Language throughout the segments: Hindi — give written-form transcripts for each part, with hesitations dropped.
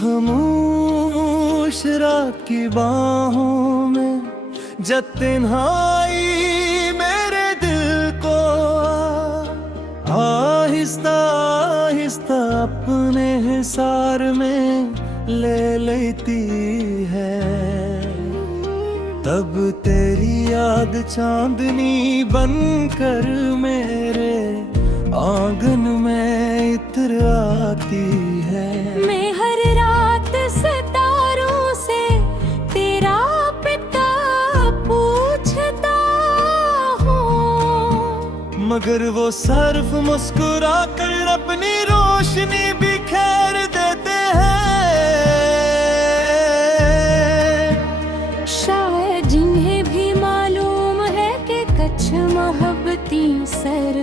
खामोश रात की बाहों में जब तन्हाई मेरे दिल को आहिस्ता आहिस्ता अपने हिसार में ले लेती है। तब तेरी याद चांदनी बनकर मेरे आंगन में इतर आती है। मैं हर रात सितारों से तेरा पता पूछता हूँ, मगर वो सिर्फ मुस्कुरा कर अपनी रोशनी बिखेर देते हैं। शायद जिन्हें भी मालूम है कि कच्छ मोहब्बती सर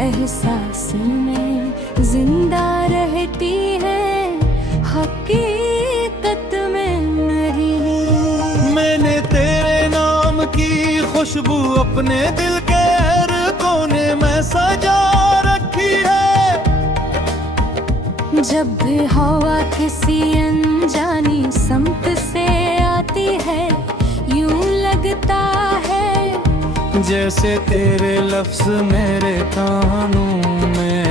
एहसास में जिंदा रहती है, हकीकत में नहीं। मैंने तेरे नाम की खुशबू अपने दिल के हर कोने में सजा रखी है। जब भी हवा किसी अनजानी समत से आती है, यूं लगता है जैसे तेरे लफ्ज मेरे कानों में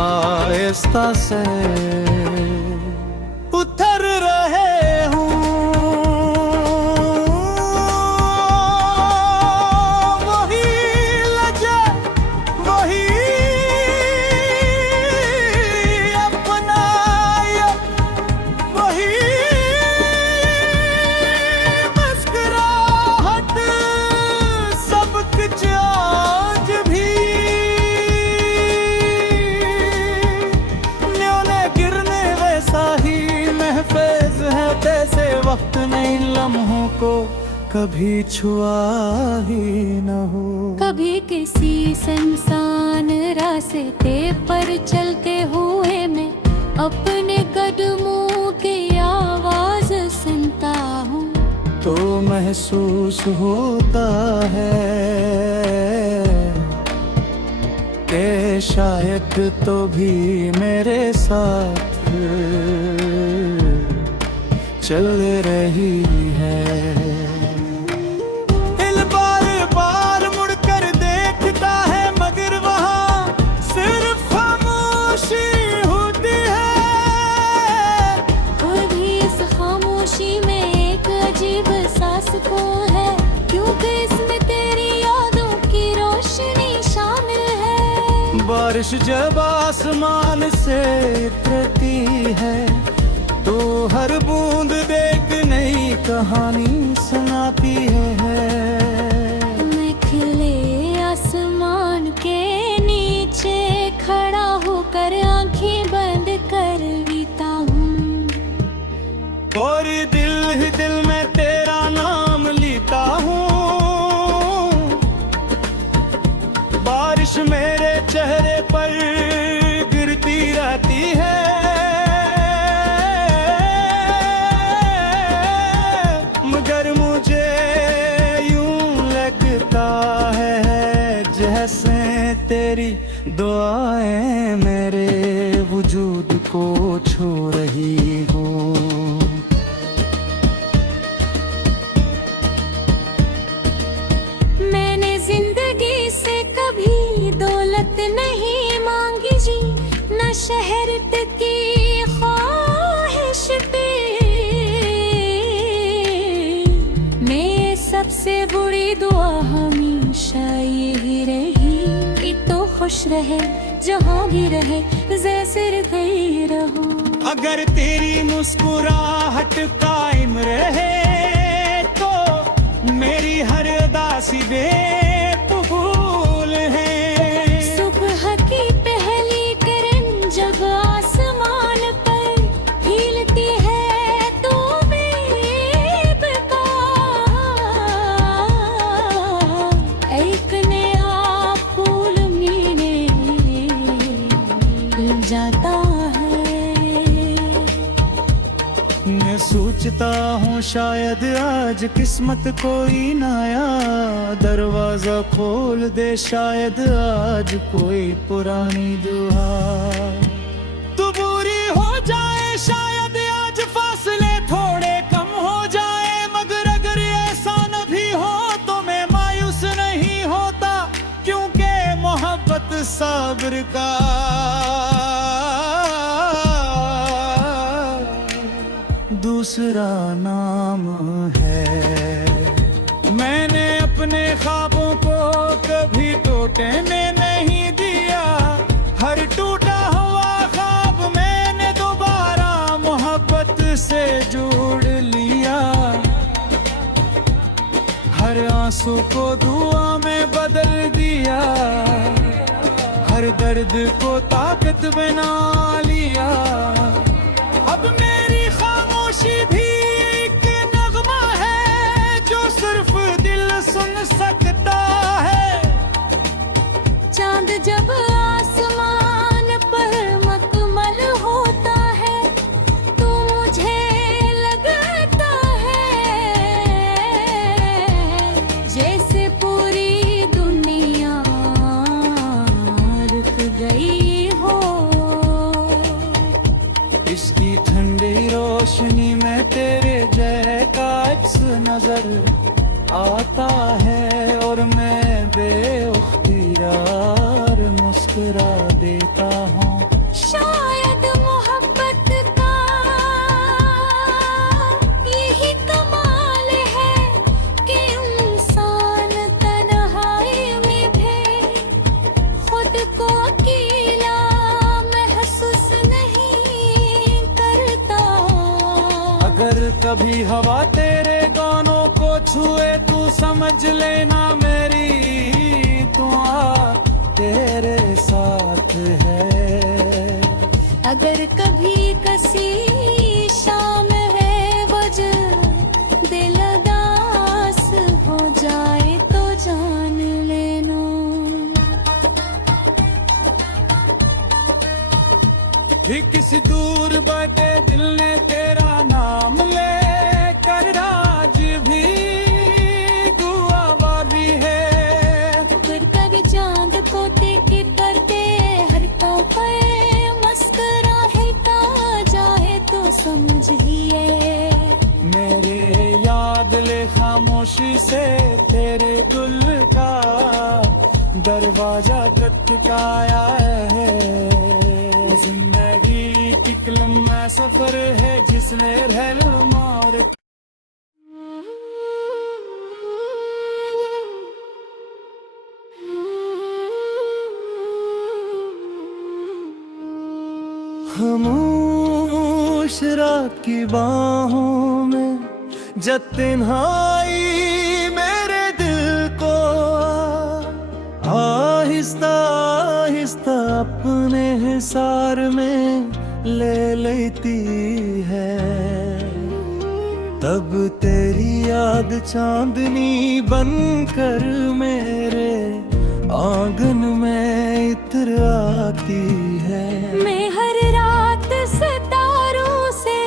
आहिस्ता से उतर रहे हूँ। वही लजा वही अपना वही वक्त नहीं लम्हों को कभी छुआ ही न हो। कभी किसी सुनसान रास्ते पर चलते हुए मैं अपने कदमों की आवाज सुनता हूँ, तो महसूस होता है कि शायद तो भी मेरे साथ चल रही है। दिल बार बार मुड़कर देखता है, मगर वहाँ सिर्फ खामोशी होती है। और भी इस खामोशी में एक अजीब सा सुकून है, क्योंकि इसमें तेरी यादों की रोशनी शामिल है। बारिश जब आसमान से उतरती है, तो हर बूंद देख नई कहानी सुनाती है। मैं खिले आसमान के नीचे खड़ा होकर आंखें बंद कर बीता हूँ, और दिल ही दिल में तेरा नाम लेता हूँ। बारिश मेरे चेहरे पर गिरती रहती है, मगर मुझे यूं लगता है जैसे तेरी दुआएं मेरे वजूद को छू रही हो। मैंने जिंदगी से कभी दौलत नहीं मांगी जी, न शहरत की ख्वाहिश पे। मैं सबसे बुरी दुआ हमेशा यही रही कि तो खुश रहे जहाँ भी रहे, जैसे रही रहो। अगर तेरी मुस्कुराहट कायम रहे, तो मेरी हर उदासी बेफूल है। सुबह की पहली किरण जब आसमान पर हिलती है, तो बेबका एक नया फूल मीने जाता है। मैं सोचता हूँ शायद आज किस्मत कोई नया दरवाजा खोल दे, शायद आज कोई पुरानी दुआ तू बुरी शायद आज फासले थोड़े कम हो जाए, मगर अगर ऐसा न भी हो तो मैं मायूस नहीं होता, क्योंकि मोहब्बत साबिर का दूसरा नाम है। मैंने अपने ख्वाबों को कभी टूटने नहीं दिया, हर टूटा हुआ ख्वाब मैंने दोबारा मोहब्बत से जोड़ लिया, हर आंसू को दुआ में बदल दिया, हर दर्द को ताकत बना लिया। अब मेरी खामोशी भी एक नगमा है जो सिर्फ दिल सुन सकता है। चांद जब आसमान पर मकमल होता है तो मुझे लगता है जैसे पूरी दुनिया रुक गई हो। इसकी ठंडी रोशनी में तेरे जैसा अक्स नजर आता है और मैं बेख्तियार मुस्कुरा देता हूँ। शायद मोहब्बत का यही कमाल है कि इंसान तन्हाई में भी खुद को अकेला महसूस नहीं करता। अगर कभी हवा तेरे गानों को छुए तू समझ लेना मेरी दुआ तेरे साथ है। अगर कभी किसी शाम है वजह दिल उदास हो जाए तो जान लेना। भी किसी दूर बैठे दिल ने तेरा नाम ले कर आज भी दुआ वाली है। फिर कभी चांद को देखे करते हर पे मस्करा हिलता जाए तो समझिए मेरे याद ले खामोशी से तेरे गुल का दरवाजा खटखटाया है। जिंदगी एक लम्हा सफर है जिसने रहनुमा और खामोश रात की बाहों में जब तन्हाई मेरे दिल को आहिस्ता आहिस्ता अपने हिसार में ले लेती है। तब तेरी याद चांदनी बनकर मेरे आंगन में इतर आती है। मैं हर रात सितारों से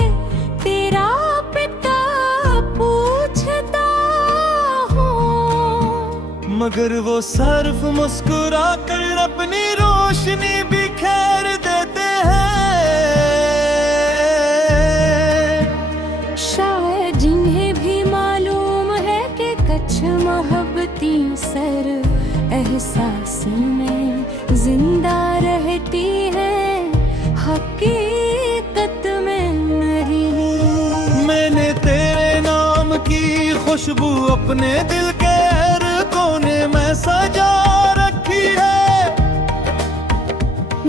तेरा पिता पूछता हूँ, मगर वो सिर्फ मुस्कुरा कर अपनी रोशनी बिखेर देते हैं। शायद जिन्हें भी मालूम है कि कच्छ मोहब्बती सर एहसास में जिंदा रहती है, हकीकत में नहीं। मैंने तेरे नाम की खुशबू अपने दिल के हर कोने में सजा रखी है।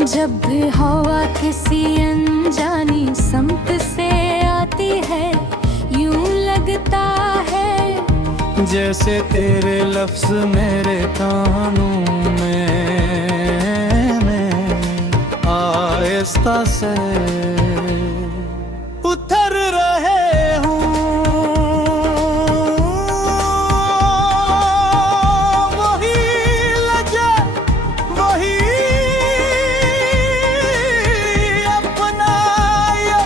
जब भी हवा किसी अनजानी समत से आती है यूं लगता है जैसे तेरे लफ्ज मेरे कानों में आहिस्ता से उतर रहे हूँ। वही लजा वही अपनाया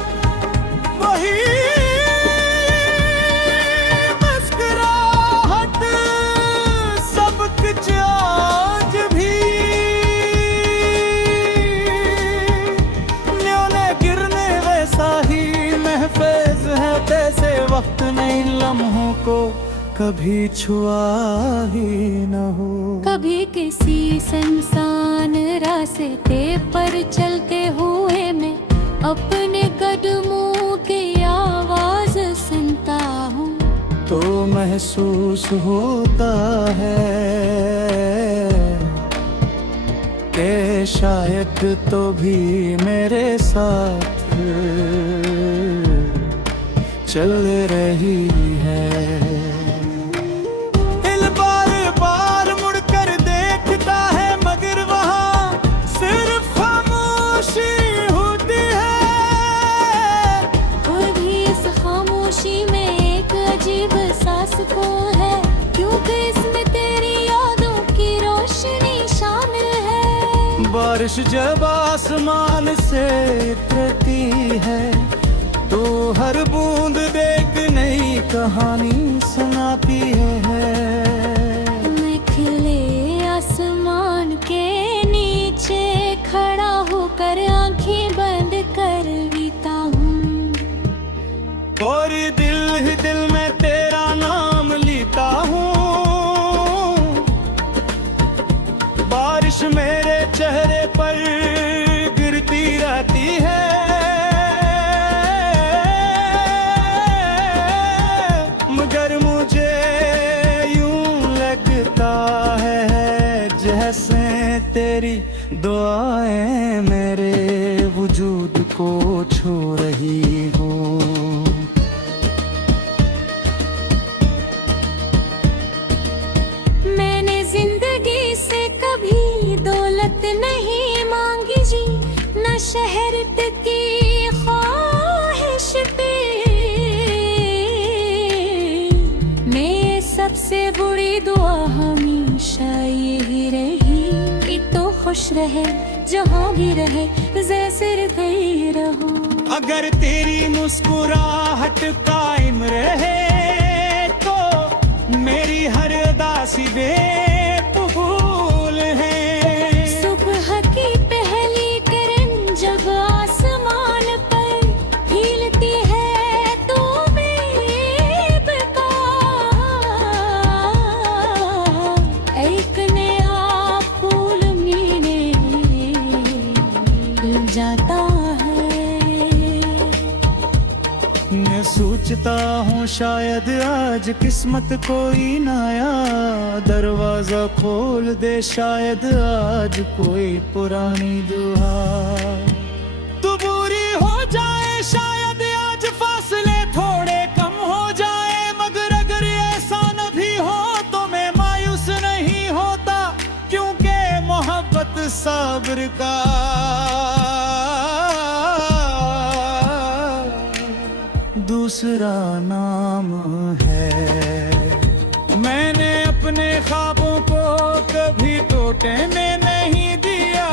वही मुस्कुराहट सब कुछ आज भी न्योले गिरने वैसे वक्त नए लम्हों को कभी छुआ ही न हो। कभी किसी सुनसान रास्ते पर चलते हुए मैं अपने कदमों की आवाज सुनता हूँ, तो महसूस होता है कि शायद तो भी मेरे साथ चल रही है। दिल बार बार मुड़कर देखता है मगर वहाँ सिर्फ खामोशी होती है। और भी इस खामोशी में एक अजीब सा सुकून है, क्योंकि इसमें तेरी यादों की रोशनी शामिल है। बारिश जब आसमान से उतरती है तो हर बूंद एक नई कहानी सुनाती है। मैं खिले आसमान के नीचे खड़ा होकर आंखें बंद कर लेता हूँ, और दिल ही दिल में तेरा नाम लेता हूँ। बारिश मेरे चेहरे पर गिरती रहती है, मगर मुझे यूं लगता है जैसे तेरी दुआएं मेरे वजूद को छू रही हो। मैंने जिंदगी से कभी दौलत नहीं मांगी जी, न शहरत की ख्वाहिश पे। मैं सबसे बुरी दुआ हमेशा यही रही कि तो खुश रहे जहाँ भी रहे, जैसे रहे रहो। अगर तेरी मुस्कुराहट कायम रहे तो मेरी हर उदासी बेफूल है। सुबह की पहली किरण जब आसमान पर हिलती है तो बेबका एक नया फूल मीने जाता है। मैं सोचता हूँ शायद आज किस्मत कोई नया दरवाजा खोल दे, शायद आज कोई पुरानी दुआ तू पूरी हो जाए। शायद आज फासले थोड़े कम हो जाए, मगर अगर ऐसा न भी हो तो मैं मायूस नहीं होता, क्योंकि मोहब्बत सब्र का दूसरा नाम है। मैंने अपने ख्वाबों को कभी टूटे में नहीं दिया,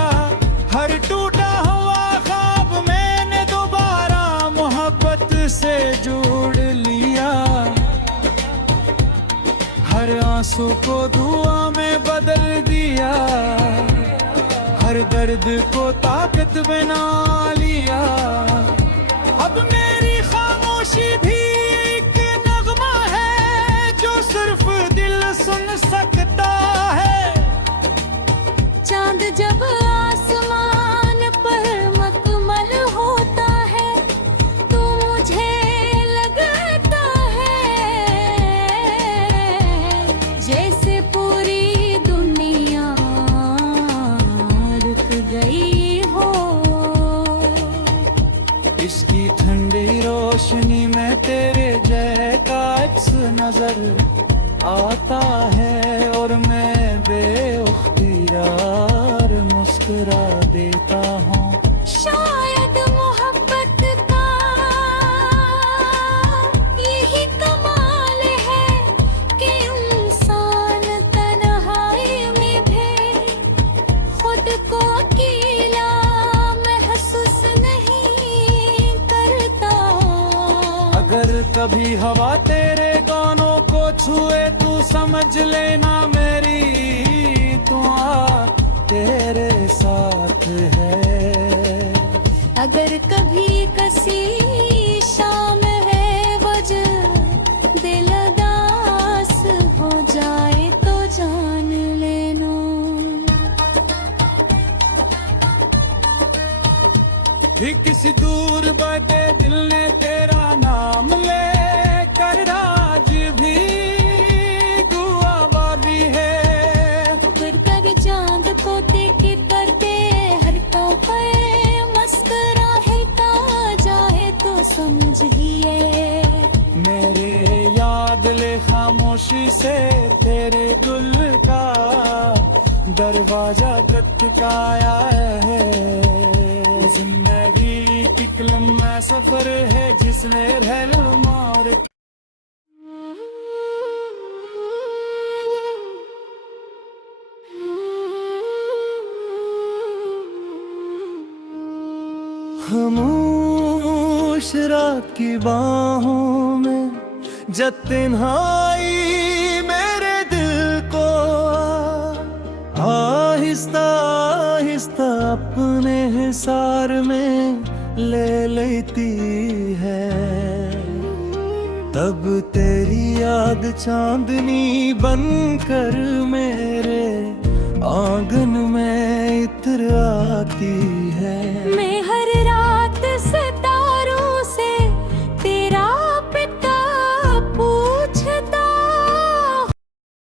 हर टूटा हुआ ख्वाब मैंने दोबारा मोहब्बत से जोड़ लिया। हर आंसू को दुआ में बदल दिया, हर दर्द को ताकत बना लिया। अब मेरी खामोशी भी एक नगमा है जो सिर्फ दिल सुन सकता है। चांद जब आसमान पर मकमल होता है तो मुझे लगता है जैसे पूरी दुनिया रुक गई हो। इसकी ठंडी रोशनी में तेरे जैसा अक्स नजर आता है, और मैं बेख्तियार मुस्कुरा देता हूँ। शायद मोहब्बत का यही कमाल है कि इंसान तन्हाई में भी खुद को अकेला महसूस नहीं करता। अगर कभी हवा तेरे गानों को छुए तू समझ लेना मेरी दुआ तेरे साथ है। अगर कभी किसी शाम है वजह किसी दूर बैठे दिल ने तेरा नाम ले कर आज भी दुआ बारी है। कर कर चांद पोते की करते हर तो पे मस्करा है ता जाए तो समझिए। मेरे याद ले खामोशी से तेरे दिल का दरवाजा खटखटाया है। जिंदगी एक लम्हा सफर है जिसने रहनुमा और खामोश रात की बाहों में जब तन्हाई मेरे दिल को आहिस्ता आहिस्ता अपने हिसार में ले लेती है। तब तेरी याद चांदनी बनकर मेरे आंगन में इतर आती है। मैं